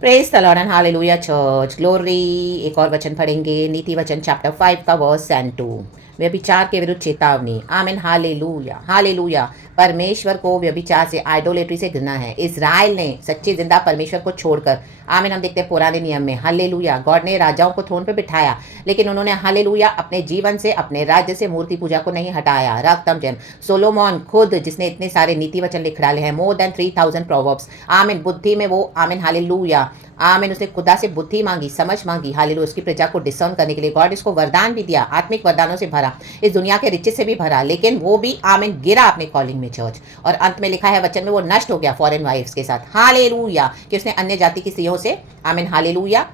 Praise the Lord and hallelujah church glory. एक और वचन पढ़ेंगे, नीति वचन चैप्टर 5 का वर्स एंड 2। व्यभिचार के विरुद्ध चेतावनी। आमीन हालेलुया हालेलुया। परमेश्वर को व्यभिचार से, आइडोलेट्री से घृणा है। इजराइल ने सच्चे जिंदा परमेश्वर को छोड़कर, आमीन, हम देखते हैं पुराने नियम में हालेलुया, गॉड ने राजाओं को थ्रोन पे बिठाया, लेकिन उन्होंने हालेलुया अपने जीवन से, अपने राज्य से मूर्ति पूजा को नहीं हटाया। रक्तम जैम सोलोमोन खुद, जिसने इतने सारे नीति वचन लिख डाले हैं, मोर देन 3000 प्रोवर्ब्स, आमीन, बुद्धि में वो, आमीन हालेलुया, आमीन, उसने खुदा से बुद्धि मांगी, समझ मांगी, हालेलुया, उसकी प्रजा को डिसर्न करने के लिए गॉड इसको वरदान भी दिया, आत्मिक वरदानों से भरा, इस दुनिया के रिचेस से भी भरा, लेकिन वो भी, आमीन, गिरा अपने कॉलिंग में चर्च। और अंत में लिखा है वचन में, वो नष्ट हो गया फॉरेन वाइफ्स के साथ, हालेलुया, कि उसने अन्य जाति की स्त्रियों से, आमीन हालेलुया,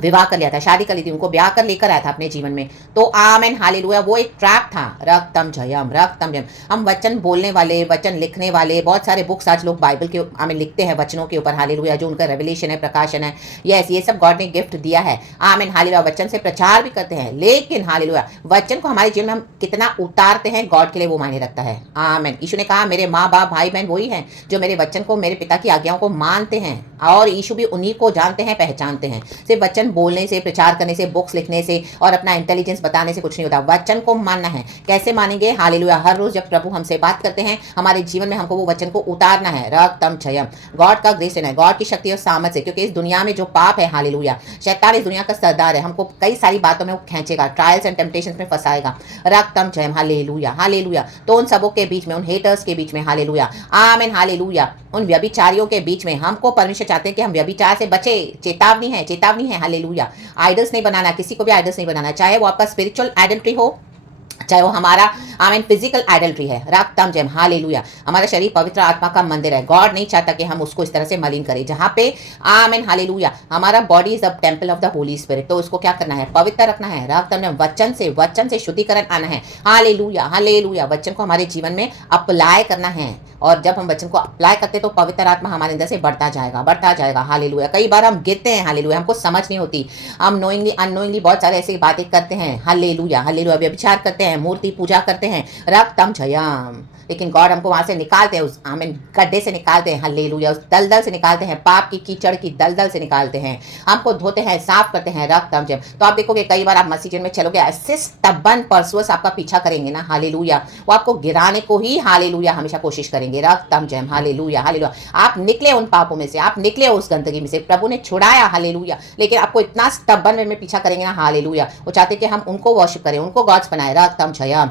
विवाह कर लिया था, शादी कर ली थी, उनको ब्याह कर लेकर आया था अपने जीवन में। तो आमेन हालेलुया, वो एक ट्रैप था। रक्तम जयम रक्तम जयम। हम वचन बोलने वाले, वचन लिखने वाले, बहुत सारे बुक्स आज लोग बाइबल के, आमेन, लिखते हैं वचनों के ऊपर, हालेलुया, जो उनका रेवलेशन है, प्रकाशन है, यस, ये सब गॉड ने गिफ्ट दिया है, आमेन हालेलुया, वचन से प्रचार भी करते हैं, लेकिन हालेलुया, वचन को हमारे जीवन में हम कितना उतारते हैं, गॉड के लिए वो मायने रखता है। आमेन। यीशु ने कहा, मेरे माँ बाप भाई बहन वही हैं जो मेरे वचन को, मेरे पिता की आज्ञाओं को मानते हैं, और यीशु भी उन्हीं को जानते हैं, पहचानते हैं। सिर्फ वचन बोलने से, प्रचार करने से, बुक्स लिखने से और अपना इंटेलिजेंस बताने से कुछ नहीं होता। वचन को मानना है। कैसे मानेंगे? हालेलुया, हर रोज जब प्रभु हमसे बात करते हैं, हमारे जीवन में हमको वो वचन को उतारना है। रक्तम क्षयम, गॉड का ग्रेस है, गॉड की शक्ति और सामर्थ है, क्योंकि इस दुनिया में जो पाप है, हालेलुया, शैतान इस दुनिया का सरदार है, हमको कई सारी बातों में वो खींचेगा, ट्रायल्स एंड टेम्पटेशंस में फंसाएगा। रक्तम क्षयम, हालेलुया हालेलुया। तो उन सबों के बीच में, उन हेटर्स के बीच में, हालेलुया, आमीन हालेलुया, उन व्यभिचारियों के बीच में, हमको परमेश्वर चाहते हैं कि हम व्यभिचार से बचे। चेतावनी है, चेतावनी है, हालेलुया। आइडल्स नहीं बनाना, किसी को भी आइडल्स नहीं बनाना, चाहे वो आपका स्पिरिचुअल आइडेंटिटी हो, चाहे वो हमारा, आमीन, फिजिकल आइडल्ट्री है। रक्तम जयम, हालेलुया। हमारा शरीर पवित्र आत्मा का मंदिर है। गॉड नहीं चाहता कि हम उसको इस तरह से मलिन करें, जहाँ पे, आमीन हालेलुया, हमारा body is a temple of the Holi spirit. तो उसको क्या करना है? पवित्र रखना है। रक्तम जयम, वचन से शुद्धिकरण आना है। Hallelujah hallelujah. वचन को हमारे जीवन में अप्लाई करना है, और जब हम वचन को अप्लाई करते तो पवित्र आत्मा हमारे अंदर से बढ़ता जाएगा, बढ़ता जाएगा। हालेलुया। कई बार हम गिरते हैं, हालेलुया, हमको समझ नहीं होती, हम नोइंगली अननोइंगली बहुत सारे ऐसी बातें करते हैं, हालेलुया हालेलुया, व्यभिचार करते हैं, मूर्ति पूजा करते हैं, रक्तम जयम, लेकिन गॉड हमको वहां से निकालते हैं, उस, आमीन, गड्ढे से निकालते हैं, हालेलुया, उस दलदल से निकालते हैं, पाप की कीचड़ की दलदल से निकालते हैं, हमको धोते हैं, साफ करते हैं। रक्तम जयम। तो आप देखोगे कई बार आप मसीह में चलोगे, ऐसे स्टबन परसुअस आपका पीछा करेंगे ना, हालेलुया, वो आपको गिराने को ही, हालेलुया, हमेशा कोशिश करेंगे। रक्तम जयम, हालेलुया हालेलुया। आप निकले उन पापों में से, आप निकले उस गंदगी में से, प्रभु ने छुड़ाया, हालेलुया, लेकिन आपको इतना स्टबन वे में पीछा करेंगे ना, हालेलुया, वो चाहते कि हम उनको वर्शिप करें, उनको गॉड्स बनाए। रक्तम जयम,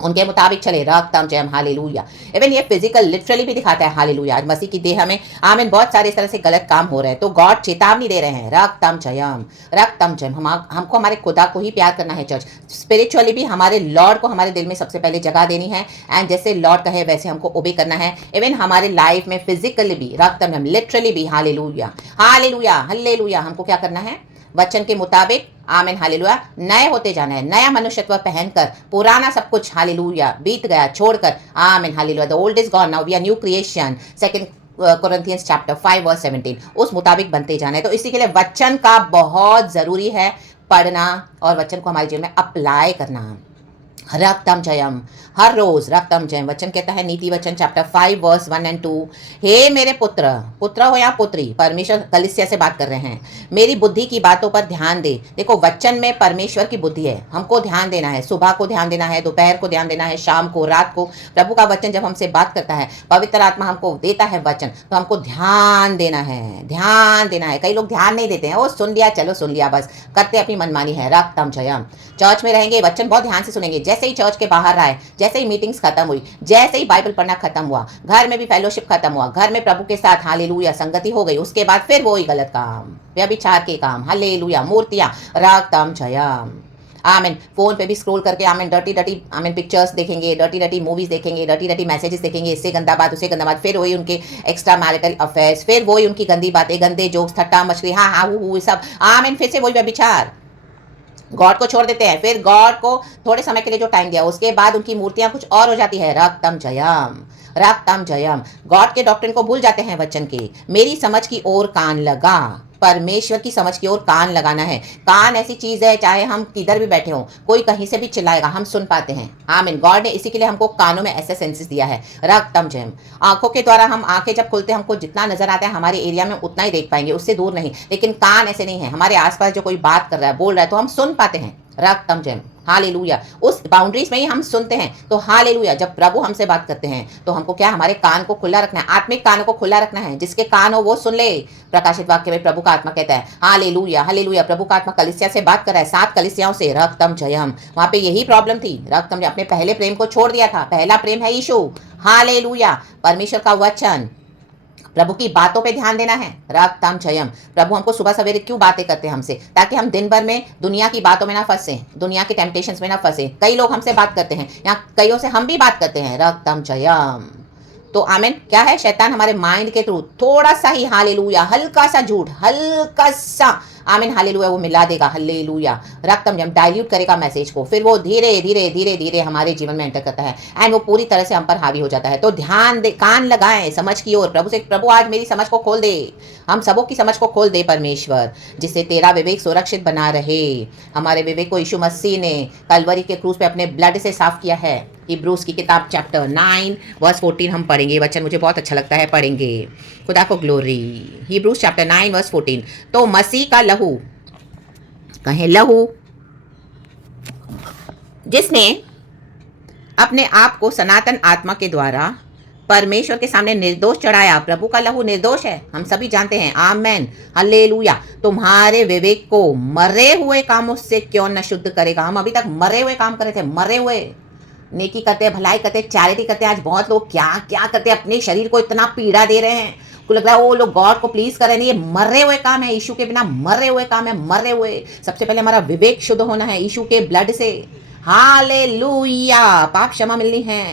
उनके मुताबिक चले। रक्तम जयम, हालेलुया। इवन ये फिजिकल लिटरली भी दिखाता है, हालेलुया, आज मसीह की देह में, आमीन, बहुत सारे इस तरह से गलत काम हो रहे हैं, तो गॉड चेतावनी दे रहे हैं। रक्तम जयम रक्तम जयम। हमको हमारे खुदा को ही प्यार करना है चर्च। स्पिरिचुअली भी हमारे लॉर्ड को हमारे दिल में सबसे पहले जगह देनी है, एंड जैसे लॉर्ड कहे वैसे हमको ओबे करना है। इवन हमारे लाइफ में फिजिकली भी, रक्तम जयम, लिटरली भी, हालेलुया हालेलुया हालेलुया, हमको क्या करना है? वचन के मुताबिक, आमीन हालेलुया, नए होते जाना है, नया मनुष्यत्व पहनकर, पुराना सब कुछ, हालेलुया, बीत गया, छोड़कर, amen hallelujah, the old is gone, now we are new creation. Second Corinthians chapter 5 verse 17, उस मुताबिक बनते जाना है। तो इसी के लिए वचन का बहुत जरूरी है पढ़ना, और वचन को हमारे जीवन में अप्लाई करना। रक्तम जयम, हर रोज रक्तम जयम। वचन कहता है, नीति वचन चैप्टर 5 वर्स 1 एंड 2, हे मेरे पुत्र, पुत्र हो या पुत्री, परमेश्वर कलीसिया से बात कर रहे हैं, मेरी बुद्धि की बातों पर ध्यान दे। देखो, वचन में परमेश्वर की बुद्धि है, हमको ध्यान देना है, सुबह को ध्यान देना है, दोपहर को ध्यान देना है, शाम को, रात को। प्रभु का वचन जब हमसे बात करता है, पवित्र आत्मा हमको देता है वचन, तो हमको ध्यान देना है, ध्यान देना है। कई लोग ध्यान नहीं देते हैं, वो सुन लिया, चलो सुन लिया, बस करते अपनी मनमानी है। रक्तम जयम। चर्च में रहेंगे, वचन बहुत ध्यान से सुनेंगे, जैसे ही चर्च के बाहर आए, जैसे ही मीटिंग्स खत्म हुई, जैसे ही बाइबल पढ़ना खत्म हुआ, घर में भी फेलोशिप खत्म हुआ, घर में प्रभु के साथ, हालेलुया, संगति हो गई, उसके बाद फिर वही गलत काम, व्यभिचार के काम, हालेलुया, मूर्तियां। रक्तम जयम, आमीन। फोन पे भी स्क्रॉल करके, आमीन, डर्टी डर्टी, आमीन, पिक्चर्स देखेंगे, डर्टी डर्टी मूवीज देखेंगे, डर्टी डर्टी मैसेजेस देखेंगे, इससे गंदा बात, उससे गंदा बात, फिर वही उनके एक्स्ट्रा मैरिटल अफेयर्स, फिर वही उनकी गंदी बातें, गंदे जोक्स, ठट्टा मछली, हाँ हाँ वो सब, आमीन, फिर से वही व्यभिचार। गॉड को छोड़ देते हैं, फिर गॉड को थोड़े समय के लिए जो टाइम दिया, उसके बाद उनकी मूर्तियां कुछ और हो जाती है। रक्तम जयम रक्तम जयम। गॉड के डॉक्ट्रिन को भूल जाते हैं, वचन के, मेरी समझ की ओर कान लगा, परमेश्वर की समझ की ओर कान लगाना है। कान ऐसी चीज है, चाहे हम किधर भी बैठे हों, कोई कहीं से भी चिल्लाएगा, हम सुन पाते हैं। आमीन। गॉड ने इसी के लिए हमको कानों में ऐसे सेंसेस दिया है। रक्तम जयम। आंखों के द्वारा हम आंखें जब खुलते हैं, हमको जितना नजर आता है हमारे एरिया में उतना ही देख पाएंगे, उससे दूर नहीं। लेकिन कान ऐसे नहीं है, हमारे आसपास जो कोई बात कर रहा है, बोल रहा है, तो हम सुन पाते हैं। रक्तम जयम। हालेलुया। उस बाउंड्रीज में ही हम सुनते हैं। तो हालेलुया, जब प्रभु हमसे बात करते हैं तो हमको क्या, हमारे कान को खुला रखना है, आत्मिक कानों को खुला रखना है। जिसके कान हो वो सुन ले। प्रकाशित वाक्य में प्रभु का आत्मा कहता है हालेलुया हालेलुया। प्रभु का आत्मा कलीसिया से बात कर रहा है, 7 कलीसियाओं से। रक्तम जयम। वहां पे यही प्रॉब्लम थी। रक्तम अपने पहले प्रेम को छोड़ दिया था। पहला प्रेम है यीशु। हालेलुया। परमेश्वर का वचन, प्रभु की बातों पे ध्यान देना है। रक्तम जयम। प्रभु हमको सुबह सवेरे क्यों बातें करते हैं हमसे, ताकि हम दिन भर में दुनिया की बातों में ना फंसे, दुनिया के टेम्पटेशंस में ना फंसे। कई लोग हमसे बात करते हैं, यहाँ कईयों से हम भी बात करते हैं। रक्तम जयम। तो आमेन। क्या है, शैतान हमारे माइंड के थ्रू थोड़ा सा ही हालेलुया, हल्का सा झूठ, हल्का सा आमीन हालेलुया वो मिला देगा। हालेलुया। रक्तम जब डाइल्यूट करेगा मैसेज को, फिर वो धीरे धीरे धीरे धीरे हमारे जीवन में एंटर करता है एंड वो पूरी तरह से हम पर हावी हो जाता है। तो ध्यान दे, कान लगाएं समझ की ओर। प्रभु से, प्रभु आज मेरी समझ को खोल दे, हम सबों की समझ को खोल दे परमेश्वर, जिससे तेरा विवेक सुरक्षित बना रहे। हमारे विवेक को यीशु मसीह ने कलवरी के क्रूस पे अपने ब्लड से साफ किया है। हिब्रूज की किताब चैप्टर 9 वर्स 14 हम पढ़ेंगे। वचन मुझे बहुत अच्छा लगता है, पढ़ेंगे। खुदा को ग्लोरी। Hebrews chapter 9 verse 14। तो मसीह का लहू, कहें लहू, जिसने अपने आप को सनातन आत्मा के द्वारा परमेश्वर के सामने निर्दोष चढ़ाया। प्रभु का लहू निर्दोष है, हम सभी जानते हैं। Amen hallelujah. तुम्हारे विवेक को मरे हुए कामों से क्यों न शुद्ध करेगा। हम अभी तक मरे हुए काम कर रहे थे, मरे हुए, नेकी करते, भलाई करते, चैरिटी करते। आज बहुत लोग क्या क्या करते, अपने शरीर को इतना पीड़ा दे रहे हैं, को लग रहा है वो लोग गॉड को प्लीज कर रहे हैं। ये मरे हुए काम है, यीशु के बिना मरे हुए काम है, मरे हुए। सबसे पहले हमारा विवेक शुद्ध होना है यीशु के ब्लड से। हालेलुया। पाप क्षमा मिलनी है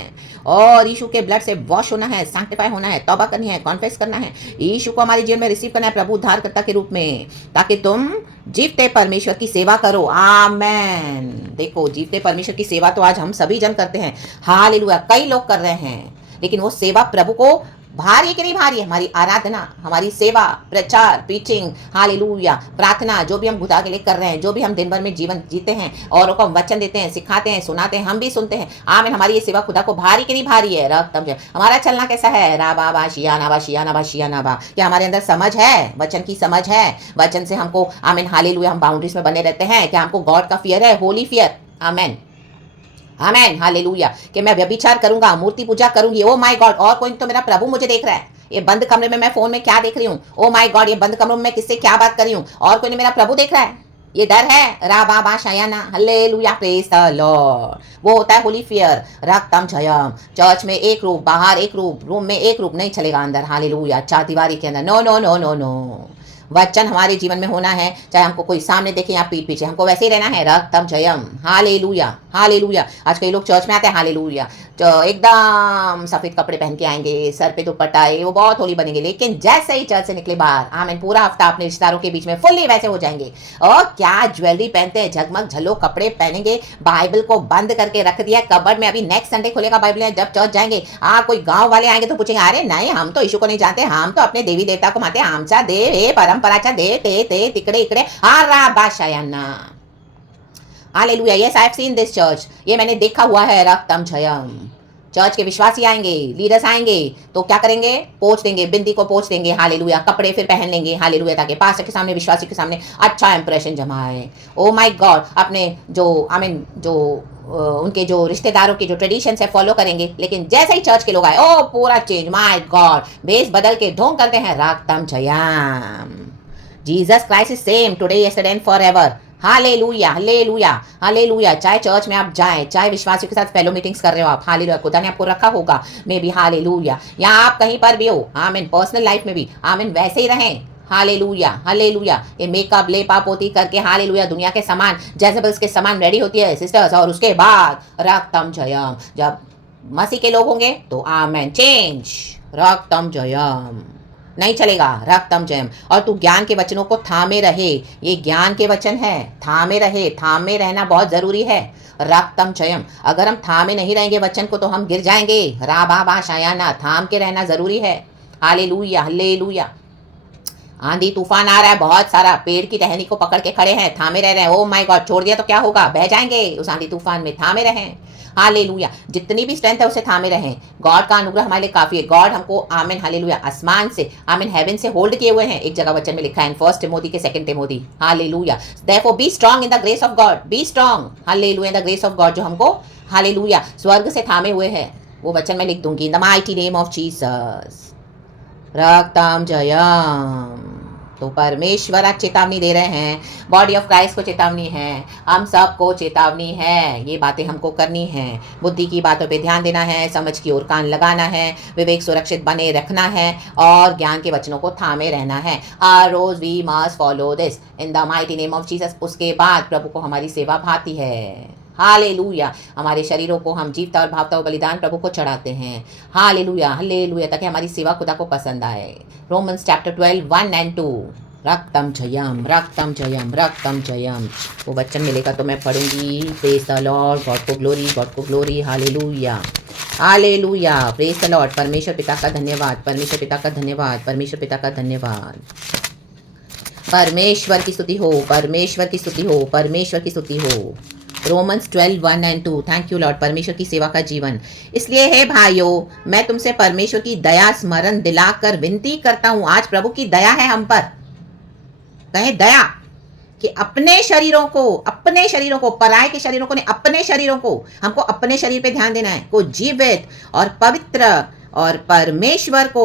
और यीशु के ब्लड से वॉश होना है, सैंक्टिफाई होना है, तौबा करनी है, कॉन्फेस करना है, यीशु को हमारे जीवन में रिसीव करना है प्रभु उद्धारकर्ता के रूप में, ताकि तुम जीवते परमेश्वर की सेवा करो। आमेन। देखो, जीवते परमेश्वर की सेवा तो आज हम सभी जन करते हैं। हालेलुया। कई लोग कर रहे हैं, लेकिन वो सेवा प्रभु को भारी कि नहीं भारी है। हमारी आराधना, हमारी सेवा, प्रचार, प्रीचिंग, हालेलुया, प्रार्थना, जो भी हम खुदा के लिए कर रहे हैं, जो भी हम दिन भर में जीवन जीते हैं, औरों को वचन देते हैं, सिखाते हैं, सुनाते हैं, हम भी सुनते हैं। आमीन। हमारी ये सेवा खुदा को भारी कि नहीं भारी है। रक्तम जय। हमारा चलना कैसा है, राबा बा शिया नाबा शिया नाबा शिया नाबा। क्या हमारे अंदर समझ है, वचन की समझ है, वचन से हमको आमीन हालेलुया हम बाउंड्रीज में बने रहते हैं। क्या हमको गॉड का फियर है, होली फियर। आमीन आमेन हालेलुया। कि मैं व्यभिचार करूंगा, मूर्ति पूजा करूंगी, ओ माय गॉड, और कोई तो मेरा प्रभु मुझे देख रहा है। ये बंद कमरे में मैं फोन में क्या देख रही हूँ, ओ माय गॉड, ये बंद कमरे में मैं किससे क्या बात कर रही हूँ, और कोई नहीं, मेरा प्रभु देख रहा है। ये डर है, राबा शयाना हालेलुया, प्रेज द लॉर्ड। वो होता है होली फियर। रक्तम जयम। चर्च में एक रूप, बाहर एक रूप, रूम में एक रूप नहीं चलेगा, अंदर हालेलुया, चार दीवारी के अंदर no no no no no. वचन हमारे जीवन में होना है, चाहे हमको कोई सामने देखे या पीठ पीछे, हमको वैसे ही रहना है। रक्तम जयम। Hallelujah hallelujah. आज कई लोग चर्च में आते हैं, हालेलुया, एकदम सफेद कपड़े पहन के आएंगे, सर पे दुपट्टा है, वो बहुत होली बनेंगे, लेकिन जैसे ही चर्च से निकले बाहर, आमीन, पूरा हफ्ता अपने रिश्तेदारों के बीच में फुल्ली वैसे हो जाएंगे। और क्या ज्वेलरी पहनते हैं, झगमग झलो कपड़े पहनेंगे, बाइबल को बंद करके रख दिया कबर्ड में। अभी नेक्स्ट संडे खुलेगा बाइबल, जब चर्च जाएंगे, कोई गांव वाले आएंगे तो पूछेंगे, अरे नहीं, हम तो यीशु को नहीं जानते, हम तो अपने देवी देवता को मानते हैं, आमचा देव हे परंपराचा देव ते ते तिकडे इकडे हारा बाशायांना। Hallelujah. Yes, I have seen this church, ये मैंने देखा हुआ है। रक्तम जयम। चर्च के विश्वासी आएंगे, लीडर्स आएंगे, तो क्या करेंगे, पोंछ देंगे, बिंदी को पोंछ देंगे, हालेलुया, कपड़े फिर पहन लेंगे, हालेलुया, ताकि पास्टर के सामने, विश्वासी के सामने अच्छा इंप्रेशन जमाए। ओ माय गॉड, अपने जो आमीन जो उनके जो रिश्तेदारों के जो ट्रेडिशंस है फॉलो करेंगे, लेकिन जैसे ही चर्च के लोग आए, ओ पूरा चेंज, माय गॉड, भेस बदल के ढोंग करते हैं। रक्तम जयम। Jesus Christ is same today yesterday and forever. Hallelujah hallelujah hallelujah. चाहे चर्च में आप जाएं, चाहे विश्वासियों के साथ फेलो मीटिंग्स कर रहे हो आप, हालेलुया, खुदा ने आपको रखा होगा मे बी, हालेलुया, या आप कहीं पर भी हो, आमीन, पर्सनल लाइफ में भी, आमीन, वैसे ही रहें। Hallelujah hallelujah. ये मेकअप ले पापोती करके, हालेलुया, दुनिया के सामान, जेजेबल्स के सामान रेडी होती है सिस्टर्स, और उसके बाद रक्तम जयम। जब मसीह के लोग होंगे तो आमीन, चेंज। रक्तम जयम नहीं चलेगा। रक्तम जयम। और तू ज्ञान के वचनों को थामे रहे, ये ज्ञान के वचन है, थामे रहे, थामे रहना बहुत जरूरी है। रक्तम जयम। अगर हम थामे नहीं रहेंगे वचन को तो हम गिर जाएंगे। राबा शायाना, थाम के रहना जरूरी है। Hallelujah hallelujah. आंधी तूफान आ रहा है बहुत सारा, पेड़ की टहनी को पकड़ के खड़े हैं, थामे रह रहे हैं। ओ माय गॉड, छोड़ दिया तो क्या होगा, बह जाएंगे उस आंधी तूफान में, थामे रहें। हालेलुया, जितनी भी स्ट्रेंथ है उसे थामे रहें। गॉड का अनुग्रह हमारे लिए काफी है। गॉड हमको आमेन हालेलुया आसमान से, आमेन हेवन से होल्ड किए हुए हैं। एक जगह वचन में लिखा है फर्स्ट टिमोथी के second Timothy, hallelujah, therefore B strong in the grace of God, B strong hallelujah in the grace of God, जो हमको हालेलुया स्वर्ग से थामे हुए हैं। वो वचन मैं लिख दूंगी, in the mighty name of Jesus. रक्तम जयम। तो परमेश्वर आज चेतावनी दे रहे हैं, बॉडी ऑफ क्राइस्ट को चेतावनी है, हम सबको चेतावनी है। ये बातें हमको करनी है, बुद्धि की बातों पे ध्यान देना है, समझ की ओर कान लगाना है, विवेक सुरक्षित बने रखना है और ज्ञान के वचनों को थामे रहना है। हर रोज we must follow this in the mighty name of Jesus. उसके बाद प्रभु को हमारी सेवा भाती है। हालेलुया, हमारे शरीरों को हम जीवता और भावता और बलिदान प्रभु को चढ़ाते हैं। हालेलुया हालेलुया, ताकि हमारी सेवा खुदा को पसंद आए। Romans chapter 12 1 and 2। रक्तम जयम रक्तम जयम रक्तम जयम, वो वचन मिलेगा तो मैं पढ़ूंगी। प्रेज द लॉर्ड, गॉड को ग्लोरी, गॉड को glory. Hallelujah hallelujah, praise the Lord. परमेश्वर पिता का धन्यवाद, परमेश्वर पिता का धन्यवाद, परमेश्वर पिता का धन्यवाद। परमेश्वर की स्तुति हो, परमेश्वर की स्तुति हो, परमेश्वर की स्तुति हो। Romans 12 1 and 2। Thank you Lord, परमेश्वर की सेवा का जीवन। इसलिए है भाइयों, मैं तुमसे परमेश्वर की दया स्मरण दिलाकर विनती करता हूं। आज प्रभु की दया है हम पर, कहे दया, कि अपने शरीरों को पराये के शरीरों को नहीं, अपने शरीरों को, हमको अपने शरीर पे ध्यान देना है, को जीवित और पवित्र और परमेश्वर को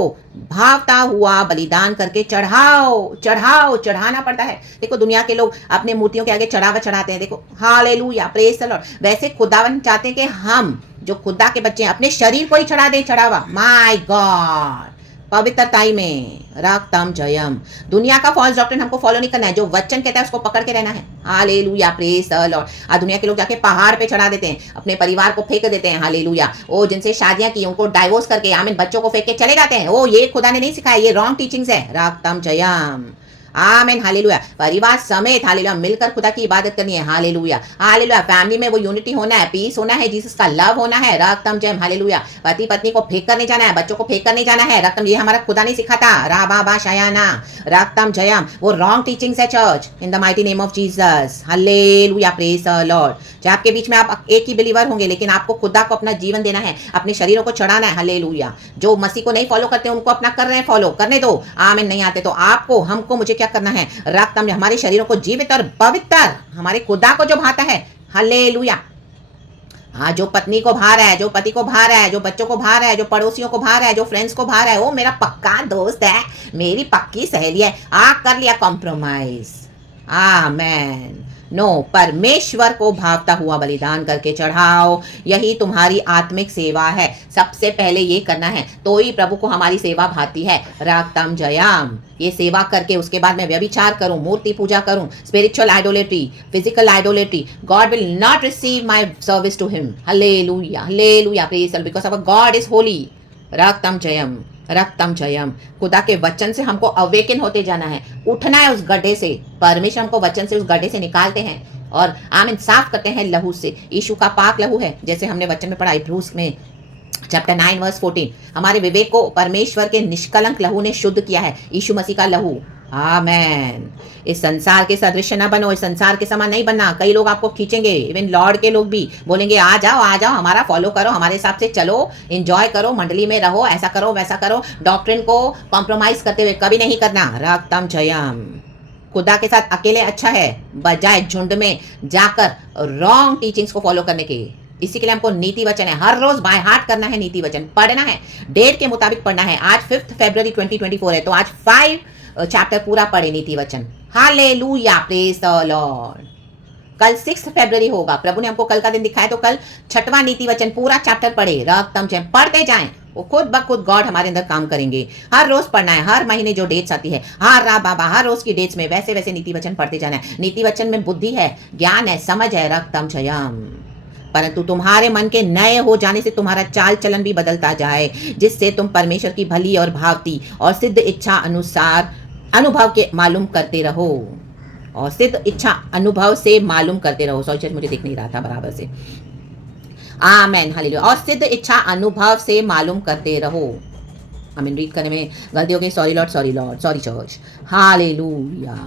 भावता हुआ बलिदान करके चढ़ाना पड़ता है। देखो दुनिया के लोग अपने मूर्तियों के आगे चढ़ावा चढ़ाते हैं। देखो हालेलुया, प्रेज द लॉर्ड। वैसे खुदावन चाहते हैं कि हम जो खुदा के बच्चे हैं अपने शरीर को ही चढ़ा दें चढ़ावा। माय गॉड, पवित्रताई में रक्तम जयम। दुनिया का फॉल्स डॉक्ट्रिन हमको फॉलो नहीं करना है, जो वचन कहता है उसको पकड़ के रहना है। Hallelujah, praise the Lord. आज दुनिया के लोग जाके पहाड़ पे चढ़ा देते हैं, अपने परिवार को फेंक देते हैं। हालेलुया, ओ जिनसे शादियां की उनको डाइवोर्स करके आमीन बच्चों को फेंक के चले जाते हैं। ओ ये खुदा ने नहीं सिखाया, ये रॉन्ग टीचिंग्स है। रक्तम जयम, आमीन हालेलुया। परिवार समेत हालेलुया मिलकर खुदा की इबादत करनी है। हालेलुया हालेलुया, फैमिली में वो यूनिटी होना है, पीस होना है, जीसस का लव होना है। रक्तम जयम हालेलुया। पति पत्नी को फेंक कर नहीं जाना है, बच्चों को फेंक कर नहीं जाना है। रक्तम, ये हमारा खुदा नहीं सिखाता। राबा शयाना, रक्तम जयम, वो रॉन्ग टीचिंग्स है church. In the mighty name of Jesus, hallelujah, praise the Lord. चाहे आपके बीच में आप एक ही बिलीवर होंगे, लेकिन आपको खुदा को अपना जीवन देना है, अपने शरीरों को चढ़ाना है। हालेलुया, जो मसीह को नहीं फॉलो करते उनको अपना कर रहे हैं फॉलो, करने दो। आमीन, नहीं आते तो आपको, हमको, मुझे क्या करना है? रक्तम हमारे शरीरों को जीवित और पवित्र, हमारे खुदा को जो भाता है। हालेलुया। हाँ, जो पत्नी को भा रहा है, जो पति को भा रहा है, जो बच्चों को भा रहा है, जो पड़ोसियों को भा रहा है, जो फ्रेंड्स को भा रहा है, वो मेरा पक्का दोस्त है, मेरी पक्की सहेली है, कर लिया कॉम्प्रोमाइज। आमेन। नो, परमेश्वर को भावता हुआ बलिदान करके चढ़ाओ, यही तुम्हारी आत्मिक सेवा है। सबसे पहले ये करना है, तो ही प्रभु को हमारी सेवा भाती है। रक्तम जयाम, ये सेवा करके उसके बाद मैं व्यभिचार करूं, मूर्ति पूजा करूं, spiritual idolatry, physical idolatry, God will not receive my service to him. Hallelujah hallelujah, praise the, because our God is holy. रक्तम जयम रक्तम जयम। खुदा के वचन से हमको अवेकन होते जाना है, उठना है उस गड्ढे से। परमेश्वर हमको वचन से उस गड्ढे से निकालते हैं और आमीन साफ करते हैं लहू से। यीशु का पाक लहू है, जैसे हमने वचन में पढ़ा इब्रूज में चैप्टर 9 वर्स 14। हमारे विवेक को परमेश्वर के निष्कलंक लहू ने शुद्ध किया है, यीशु मसीह का लहू। आमेन। इस संसार के सदृश ना बनो, इस संसार के समान नहीं बनना। कई लोग आपको खींचेंगे, इवन लॉर्ड के लोग भी बोलेंगे आ जाओ हमारा फॉलो करो, हमारे हिसाब से चलो, एंजॉय करो, मंडली में रहो, ऐसा करो वैसा करो। डॉक्ट्रिन को कॉम्प्रोमाइज करते हुए कभी नहीं करना। रक्तम जयम। खुदा के साथ अकेले अच्छा है, बजाय झुंड में जाकर रॉन्ग टीचिंग्स को फॉलो करने के। इसी के लिए हमको नीति वचन है, हर रोज बाय हार्ट करना है, नीति वचन पढ़ना है, डेट के मुताबिक पढ़ना है। आज 5 फरवरी 2024 है, तो आज 5 चैप्टर पूरा पढ़े नीति वचन। Hallelujah, praise the Lord. कल 6 फरवरी होगा, प्रभु ने हमको कल का दिन दिखाया, तो कल 6वां नीति वचन पूरा चैप्टर पढ़े। रक्तम जयम पढ़ते जाएं, वो खुद ब खुद गॉड हमारे अंदर काम करेंगे। हर रोज पढ़ना है, हर महीने जो डेट्स आती है, हर रोज की डेट्स में वैसे वैसे नीति वचन पढ़ते जाना है। नीति वचन में बुद्धि है, ज्ञान है, समझ है। रक्तम जयम। परंतु तुम्हारे मन के नए हो जाने से तुम्हारा चाल चलन भी बदलता जाए, जिससे तुम परमेश्वर की भली और भावती और सिद्ध इच्छा अनुसार अनुभव के मालूम करते रहो। और सिद्ध इच्छा अनुभव से मालूम करते रहो। सॉरी मुझे दिख नहीं रहा था बराबर से। Amen hallelujah. और सिद्ध इच्छा अनुभव से मालूम करते रहो। आई मीन रीड करने में गलती हो गई, sorry Lord, sorry Lord, sorry church. Hallelujah.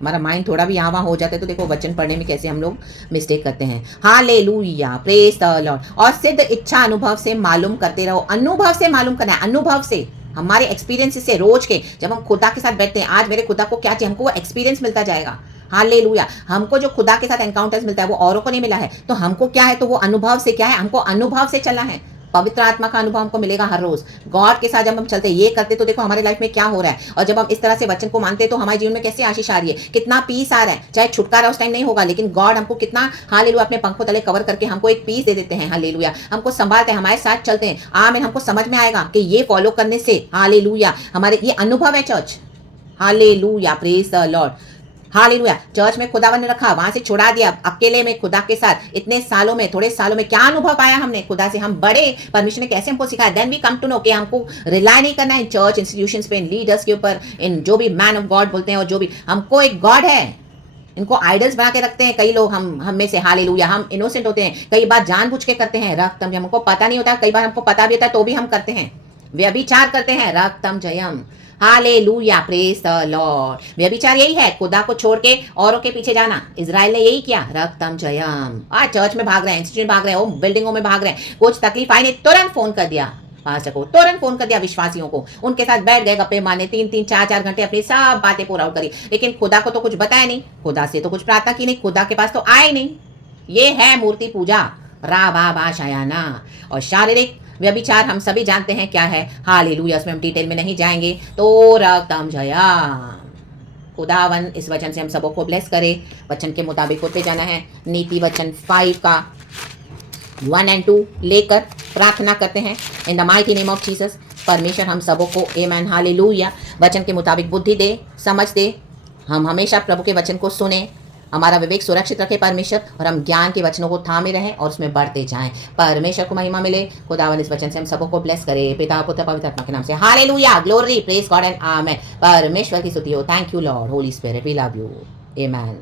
हमारा माइंड थोड़ा भी यहाँ वहाँ हो जाता है तो देखो वचन पढ़ने में कैसे हम लोग मिस्टेक करते हैं। Hallelujah, praise the Lord. और सिद्ध इच्छा अनुभव से मालूम करते रहो। अनुभव से मालूम करना है, अनुभव से, हमारे एक्सपीरियंस से, रोज के जब हम खुदा के साथ बैठते हैं, आज मेरे खुदा को क्या चाहिए, हमको वो एक्सपीरियंस मिलता जाएगा। हालेलुया। हमको जो खुदा के साथ एनकाउंटर्स मिलता है वो औरों को नहीं मिला है, तो हमको क्या है, तो वो अनुभव से क्या है, हमको अनुभव से चलना है। पवित्र आत्मा का अनुभव हमको मिलेगा हर रोज। गॉड के साथ जब हम चलते ये करते तो देखो हमारे लाइफ में क्या हो रहा है, और जब हम इस तरह से वचन को मानते तो हमारे जीवन में कैसे आशीष आ रही है, कितना पीस आ रहा है। चाहे छुटकारा उस टाइम नहीं होगा, लेकिन गॉड हमको कितना हालेलुया अपने पंखों तले कवर करके हमको एक पीस दे देते हैं। हालेलुया, हमको संभालते हैं, हमारे साथ चलते हैं। आमीन। हमको समझ में आएगा कि ये फॉलो करने से हालेलुया हमारे ये अनुभव है church. Hallelujah, praise the Lord. Hallelujah. Church में खुदावन ने रखा, वहां से छुड़ा दिया, अकेले में खुदा के साथ इतने सालों में, थोड़े सालों में क्या अनुभव पाया हमने खुदा से, हम बड़े, परमेश्वर ने कैसे हमको सिखाया। Then we come to know कि हमको रिलाय नहीं करना है इन चर्च इंस्टीट्यूशंस पे, इन लीडर्स के ऊपर, इन जो भी मैन ऑफ गॉड बोलते हैं, और जो भी हमको एक गॉड है। इनको आइडल्स बना के रखते हैं कई लोग, हम में से। हालेलुया, हम इनोसेंट होते हैं, कई बार जानबूझ के करते हैं रक्तम, हमको पता नहीं होता, कई बार हमको पता भी होता है तो भी हम करते हैं, व्यभिचार करते हैं, रक्तम जयम। Hallelujah, praise the Lord. व्यभिचार यही है, खुदा को छोड़ के औरों के पीछे जाना। इजराइल ने यही किया, रक्तम जयम। आज चर्च में भाग रहे हैं, इंस्टीट्यूट भाग रहे हैं, बिल्डिंगों में भाग रहे हैं, कुछ तकलीफ आई नहीं, तुरंत फोन कर दिया पास्टर को, तुरंत फोन कर दिया विश्वासियों को, उनके साथ बैठ गए गप्पे मारने, 3-3, 4-4 घंटे अपनी सब बातें पूरा आउट करी। लेकिन खुदा को तो कुछ बताया नहीं, खुदा से तो कुछ प्रार्थना की नहीं, खुदा के पास तो आए नहीं। ये है मूर्ति पूजा, रा बा बा शायाना। और शारीरिक व्यभिचार हम सभी जानते हैं क्या है। हालेलुया, उसमें हम डिटेल में नहीं जाएंगे। तो रक्तम जया। खुदावन इस वचन से हम सबों को ब्लेस करे। वचन के मुताबिक होते जाना है। नीति वचन 5 का 1 और 2 लेकर प्रार्थना करते हैं इन the mighty name of Jesus. परमेश्वर हम सबों को आमेन हालेलुया वचन के मुताबिक बुद्धि दे, समझ दे। हम हमेशा प्रभु के वचन को सुने, हमारा विवेक सुरक्षित रखे परमेश्वर, और हम ज्ञान के वचनों को थामे रहें और उसमें बढ़ते जाएं। परमेश्वर को महिमा मिले। खुदावन इस वचन से हम सबों को ब्लेस करे, पिता पुत्र पवित्र आत्मा के नाम से। Hallelujah, glory, praise God and amen. परमेश्वर की स्तुति हो। Thank you Lord, holy spirit, we love you, amen.